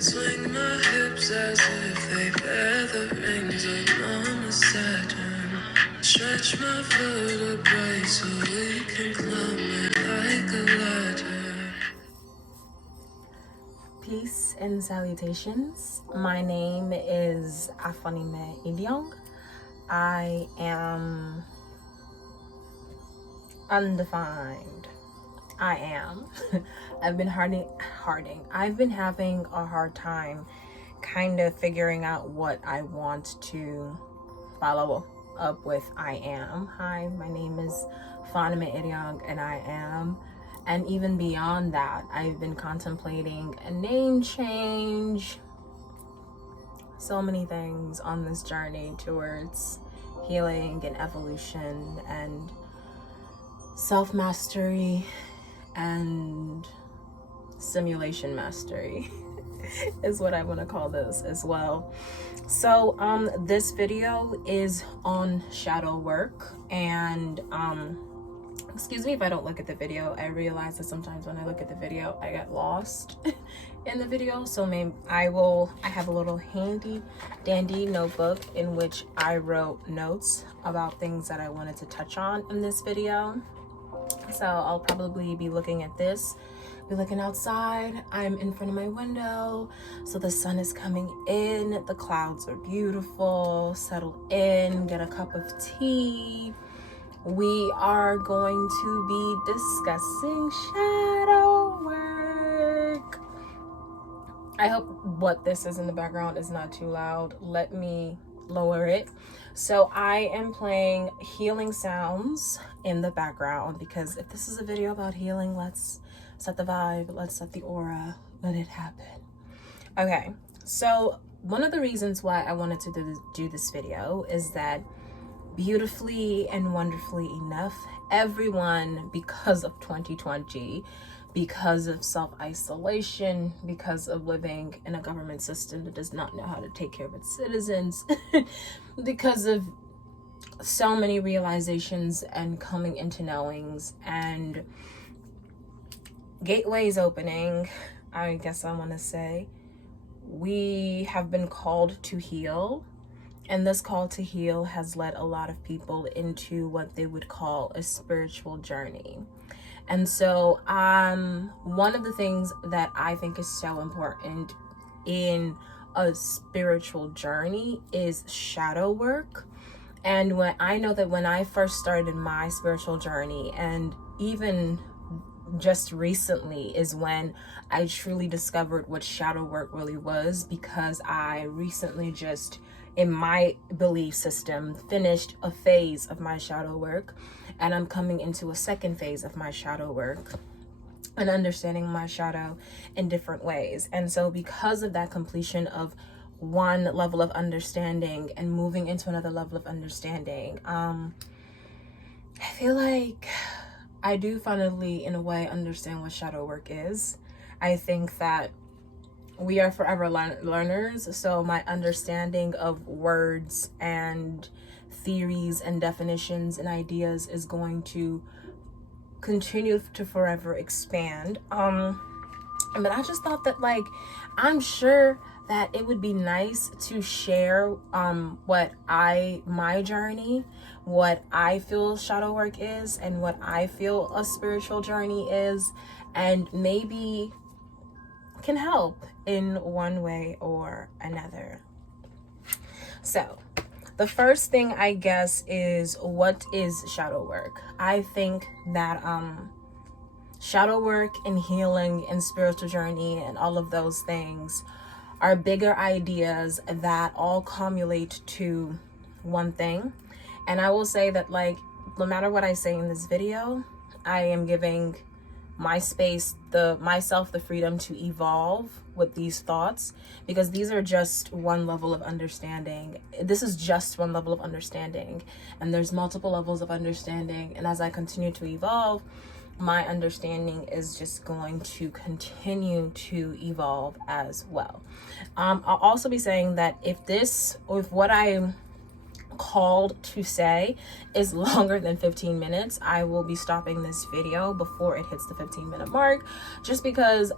Swing my hips as if they bear the rings of Mama Saturn. Stretch my vertebrae so we can climb it like a ladder. Peace and salutations. My name is Afanime Ilyong. I am undefined. I am. I've been I've been having a hard time kind of figuring out what I want to follow up with I am. Hi, my name is Fanime Ilyong and I am. And even beyond that, I've been contemplating a name change. So many things on this journey towards healing and evolution and self-mastery and simulation mastery is what I want to call this as well. So this video is on shadow work, and excuse me if I don't look at the video. I realize that sometimes when I look at the video I get lost in the video, so maybe I have a little handy dandy notebook in which I wrote notes about things that I wanted to touch on in this video. So I'll probably be looking at this, be looking outside. I'm in front of my window, so the sun is coming in, the clouds are beautiful. Settle in, get a cup of tea. We are going to be discussing shadow work. I hope what this is in the background is not too loud. Let me lower it. So I am playing healing sounds in the background because if this is a video about healing, let's set the vibe, let's set the aura, let it happen. Okay, so one of the reasons why I wanted to do this video is that beautifully and wonderfully enough, everyone, because of 2020, because of self-isolation, because of living in a government system that does not know how to take care of its citizens, because of so many realizations and coming into knowings and gateways opening, I guess I want to say, we have been called to heal. And this call to heal has led a lot of people into what they would call a spiritual journey. And so one of the things that I think is so important in a spiritual journey is shadow work. And when I know that when I first started my spiritual journey, and even just recently, is when I truly discovered what shadow work really was, because I recently just, in my belief system, finished a phase of my shadow work, and I'm coming into a second phase of my shadow work and understanding my shadow in different ways. And so because of that completion of one level of understanding and moving into another level of understanding, I feel like I do finally, in a way, understand what shadow work is. I think that we are forever learners, so my understanding of words and theories and definitions and ideas is going to continue to forever expand. But I just thought that, like, I'm sure that it would be nice to share my journey, what I feel shadow work is, and what I feel a spiritual journey is, and maybe can help in one way or another. So the first thing, I guess, is, what is shadow work? I think that shadow work and healing and spiritual journey and all of those things are bigger ideas that all cumulate to one thing. And I will say that, like, no matter what I say in this video, I am giving myself the freedom to evolve with these thoughts, because these are just one level of understanding. This is just one level of understanding, and there's multiple levels of understanding. And as I continue to evolve, my understanding is just going to continue to evolve as well. I'll also be saying that if what I'm called to say is longer than 15 minutes, I will be stopping this video before it hits the 15-minute mark, just because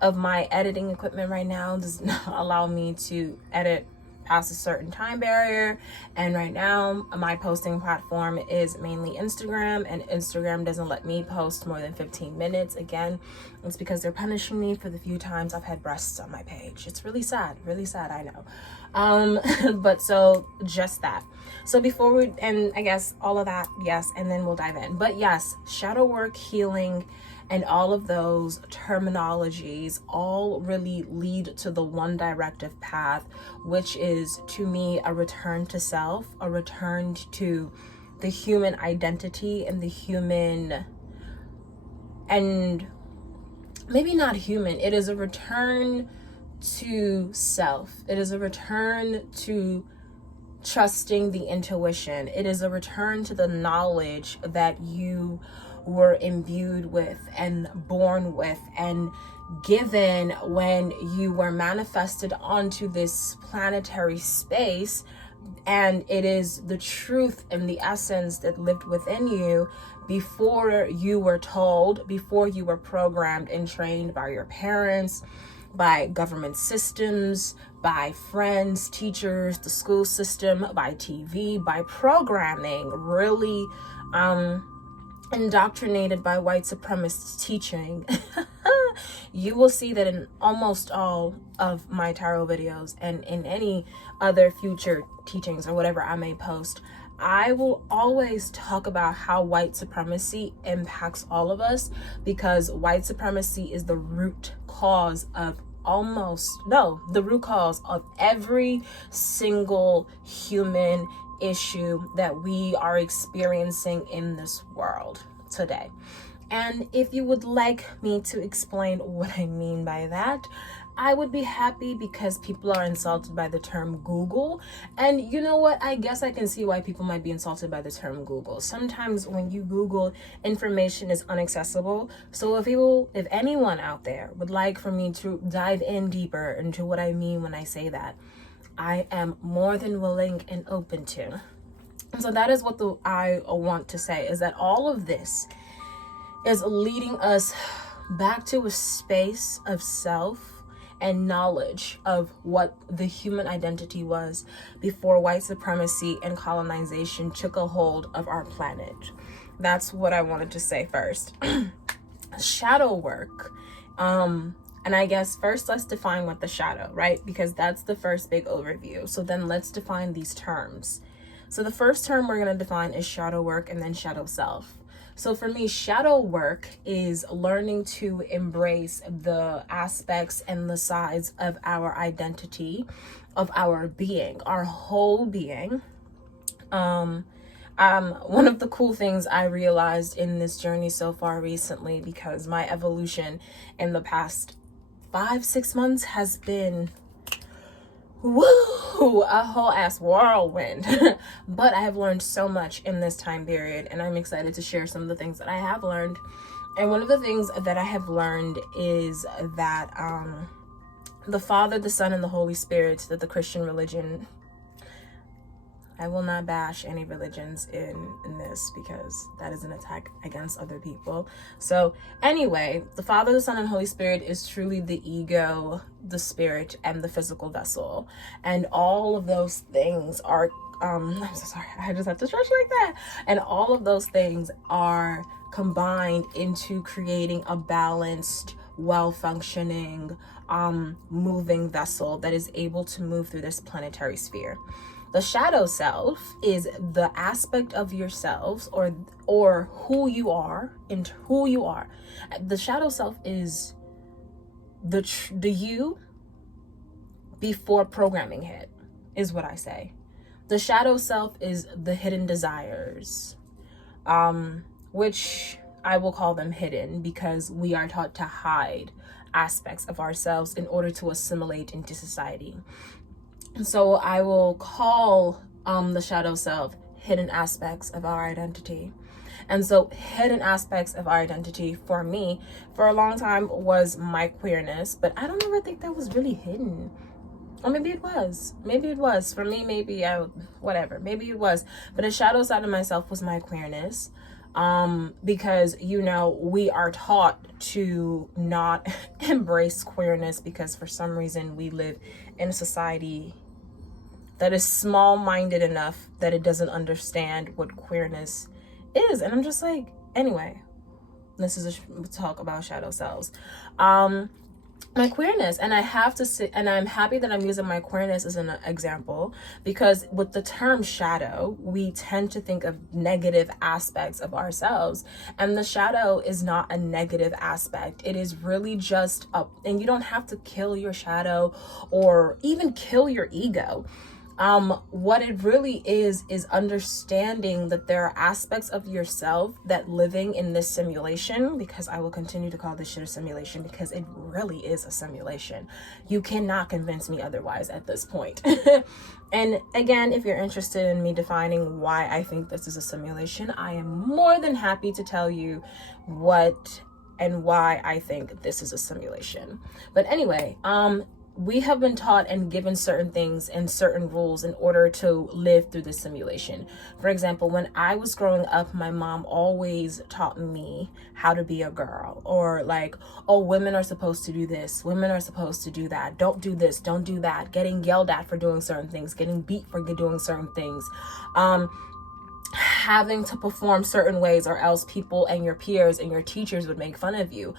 of my editing equipment right now does not allow me to edit past a certain time barrier, and right now my posting platform is mainly Instagram, and Instagram doesn't let me post more than 15 minutes. Again, it's because they're punishing me for the few times I've had breasts on my page. It's really sad, I know. But so just that. So before we, and I guess all of that, yes, and then we'll dive in. But yes, shadow work, healing, and all of those terminologies all really lead to the one directive path, which is, to me, a return to self, a return to the human identity and the human, and maybe not human, it is a return to self. It is a return to trusting the intuition. It is a return to the knowledge that you were imbued with and born with and given when you were manifested onto this planetary space. And it is the truth and the essence that lived within you before you were told, before you were programmed and trained by your parents, by government systems, by friends, teachers, the school system, by TV, by programming, really indoctrinated by white supremacist teaching. You will see that in almost all of my tarot videos and in any other future teachings or whatever I may post, I will always talk about how white supremacy impacts all of us, because white supremacy is the root cause of the root cause of every single human issue that we are experiencing in this world today. And if you would like me to explain what I mean by that, I would be happy, because people are insulted by the term Google. And you know what? I guess I can see why people might be insulted by the term Google. Sometimes when you Google, information is inaccessible. So if anyone out there would like for me to dive in deeper into what I mean when I say that, I am more than willing and open to. And so that is what I want to say, is that all of this is leading us back to a space of self and knowledge of what the human identity was before white supremacy and colonization took a hold of our planet. That's what I wanted to say first. Shadow work. And I guess first let's define what the shadow, right? Because that's the first big overview. So then let's define these terms. So the first term we're going to define is shadow work, and then shadow self. So for me, shadow work is learning to embrace the aspects and the sides of our identity, of our being, our whole being. One of the cool things I realized in this journey so far recently, because my evolution in the past 5-6 months has been a whole ass whirlwind. But I have learned so much in this time period, and I'm excited to share some of the things that I have learned. And one of the things that I have learned is that the Father, the Son, and the Holy Spirit, that the Christian religion, I will not bash any religions in this, because that is an attack against other people. So anyway, the Father, the Son, and Holy Spirit is truly the ego, the spirit, and the physical vessel. And all of those things are, I'm so sorry, I just have to stretch like that. And all of those things are combined into creating a balanced, well-functioning, moving vessel that is able to move through this planetary sphere. The shadow self is the aspect of yourselves or who you are and who you are. The shadow self is the you before programming hit, is what I say. The shadow self is the hidden desires, which I will call them hidden, because we are taught to hide aspects of ourselves in order to assimilate into society. So I will call the shadow self hidden aspects of our identity. And so hidden aspects of our identity for me for a long time was my queerness, but I don't ever think that was really hidden. Or maybe it was. For me, maybe maybe it was. But a shadow side of myself was my queerness. because, you know, we are taught to not embrace queerness because for some reason we live in a society that is small-minded enough that it doesn't understand what queerness is. And I'm just like, anyway, this is a talk about shadow selves. My queerness, and I have to say, and I'm happy that I'm using my queerness as an example, because with the term shadow, we tend to think of negative aspects of ourselves, and the shadow is not a negative aspect. It is really just and you don't have to kill your shadow or even kill your ego. What it really is understanding that there are aspects of yourself that living in this simulation, because I will continue to call this shit a simulation because it really is a simulation. You cannot convince me otherwise at this point. And again, if you're interested in me defining why I think this is a simulation, I am more than happy to tell you what and why I think this is a simulation. But anyway, we have been taught and given certain things and certain rules in order to live through this simulation. For example, when I was growing up, my mom always taught me how to be a girl, or like, oh, women are supposed to do this, women are supposed to do that, don't do this, don't do that, getting yelled at for doing certain things, getting beat for doing certain things, having to perform certain ways or else people and your peers and your teachers would make fun of you.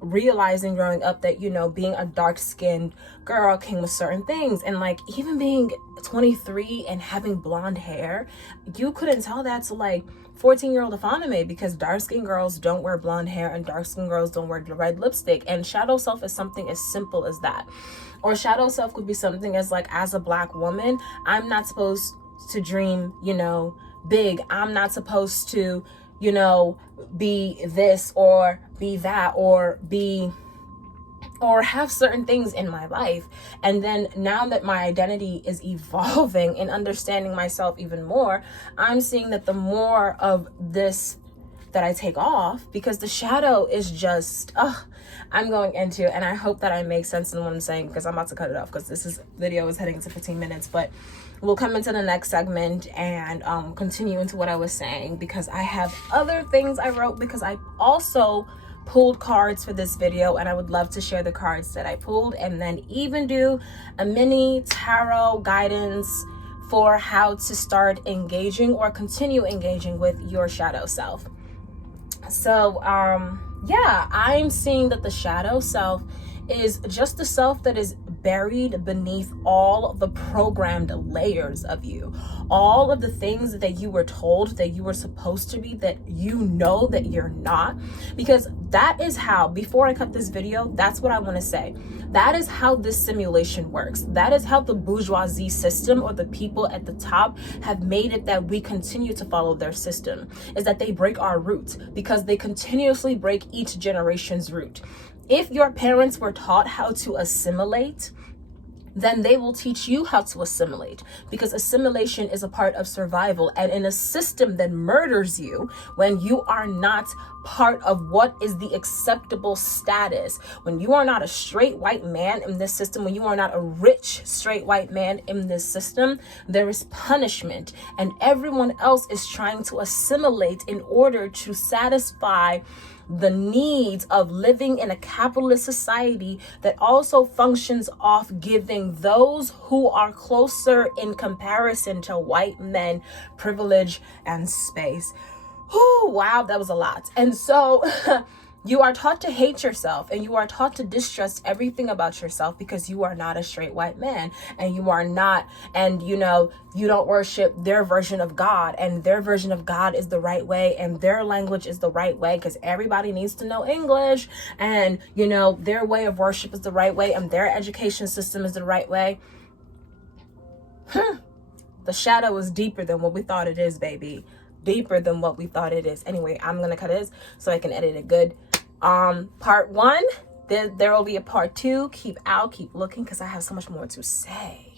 Realizing growing up that, you know, being a dark-skinned girl came with certain things, and like even being 23 and having blonde hair, you couldn't tell that to like 14-year-old Afaname, because dark-skinned girls don't wear blonde hair and dark-skinned girls don't wear red lipstick. And shadow self is something as simple as that. Or shadow self could be something as like, as a Black woman, I'm not supposed to dream, you know, big. I'm not supposed to, you know, be this or be that or have certain things in my life. And then now that my identity is evolving and understanding myself even more, I'm seeing that the more of this that I take off, because the shadow is just, I'm going into, and I hope that I make sense in what I'm saying, because I'm about to cut it off because video is heading to 15 minutes, but we'll come into the next segment and continue into what I was saying, because I have other things I wrote, because I also pulled cards for this video, and I would love to share the cards that I pulled, and then even do a mini tarot guidance for how to start engaging or continue engaging with your shadow self. So yeah, I'm seeing that the shadow self is just the self that is buried beneath all of the programmed layers of you, all of the things that you were told that you were supposed to be, that you know that you're not. Because that is how, before I cut this video, that's what I want to say. That is how this simulation works. That is how the bourgeoisie system, or the people at the top, have made it that we continue to follow their system, is that they break our roots, because they continuously break each generation's root. If your parents were taught how to assimilate, then they will teach you how to assimilate, because assimilation is a part of survival. And in a system that murders you when you are not part of what is the acceptable status, when you are not a straight white man in this system, when you are not a rich straight white man in this system, there is punishment, and everyone else is trying to assimilate in order to satisfy the needs of living in a capitalist society that also functions off giving those who are closer in comparison to white men privilege and space. Oh, wow, that was a lot. And so you are taught to hate yourself, and you are taught to distrust everything about yourself, because you are not a straight white man, and you are not, and you know, you don't worship their version of God, and their version of God is the right way, and their language is the right way, because everybody needs to know English, and you know, their way of worship is the right way, and their education system is the right way. The shadow is deeper than what we thought it is, baby. Deeper than what we thought it is. Anyway, I'm gonna cut this so I can edit it good. Part 1, there will be a part 2. Keep looking, because I have so much more to say.